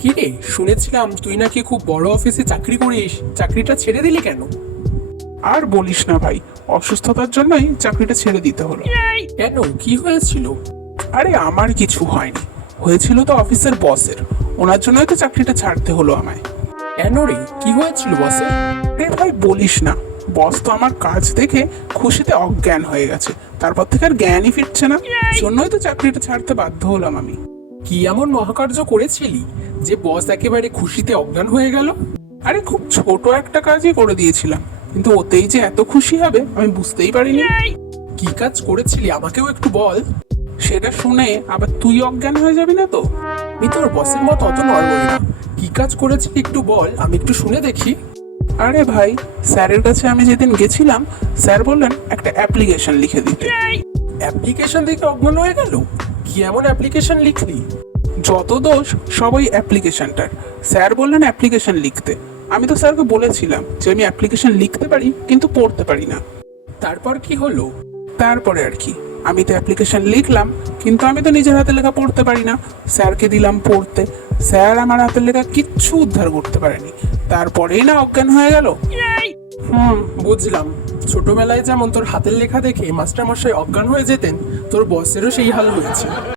কি রে, শুনেছিলাম তুই নাকি খুব বড় অফিসে চাকরি করিস, চাকরিটা ছেড়ে দিলি কেন? আর বলিস না ভাই, অসুস্থতার জন্যই চাকরিটা ছেড়ে দিতে হলো। কেন, কি হয়েছিল? আরে আমার কিছু হয়নি, হয়েছিল তো অফিসের বসের। ওনার জন্যই তো চাকরিটা ছাড়তে হলো আমায়। কেন রে, কি হয়েছিল বসের? আরে ভাই বলিস না, বস তো আমার কাজ দেখে খুশিতে অজ্ঞান হয়ে গেছে। তারপর থেকে আর জ্ঞানই ফিরছে না, জন্যই তো চাকরিটা ছাড়তে বাধ্য হলাম আমি। কি এমন মহাকার্য করেছিলি যে বস একেবারে খুশিতে অজ্ঞান হয়ে গেল? আরে খুব ছোট একটা কাজই করে দিয়েছিলাম, কিন্তু ওতেই যে এত খুশি হবে আমি বুঝতেই পারিনি। কি কাজ করেছিলি আমাকেও একটু বল। সেটা শুনে আবার তুই অজ্ঞান হয়ে যাবি না তো? আমি তোর বসের মতো অত নড়বড়ি না। কি কাজ করেছিলি একটু বল, আমি একটু শুনে দেখি। আরে ভাই, স্যারের কাছে আমি যেদিন গেছিলাম, স্যার বললেন একটা অ্যাপ্লিকেশন লিখে দিতে। অ্যাপ্লিকেশন দেখে অজ্ঞান হয়ে গেল? কি এমন অ্যাপ্লিকেশন লিখলি? যত দোষ সব ওই অ্যাপ্লিকেশনটার। স্যার বললেন অ্যাপ্লিকেশন লিখতে। আমি তো স্যারকে বলেছিলাম যে আমি অ্যাপ্লিকেশন লিখতে পারি কিন্তু পড়তে পারি না। তারপর কি হলো? তারপরে আর কি, আমি তো অ্যাপ্লিকেশন লিখলাম, কিন্তু আমি তো নিজের হাতে লেখা পড়তে পারি না। স্যারকে দিলাম পড়তে, স্যার আমার হাতের লেখা কিচ্ছু উদ্ধার করতে পারেনি। তারপরেই না অজ্ঞান হয়ে গেল। বুঝলাম। ছোটবেলায় যেমন তোর হাতের লেখা দেখে মাস্টারমশাই অজ্ঞান হয়ে যেতেন, তোর বসেরও সেই হাল হয়েছে।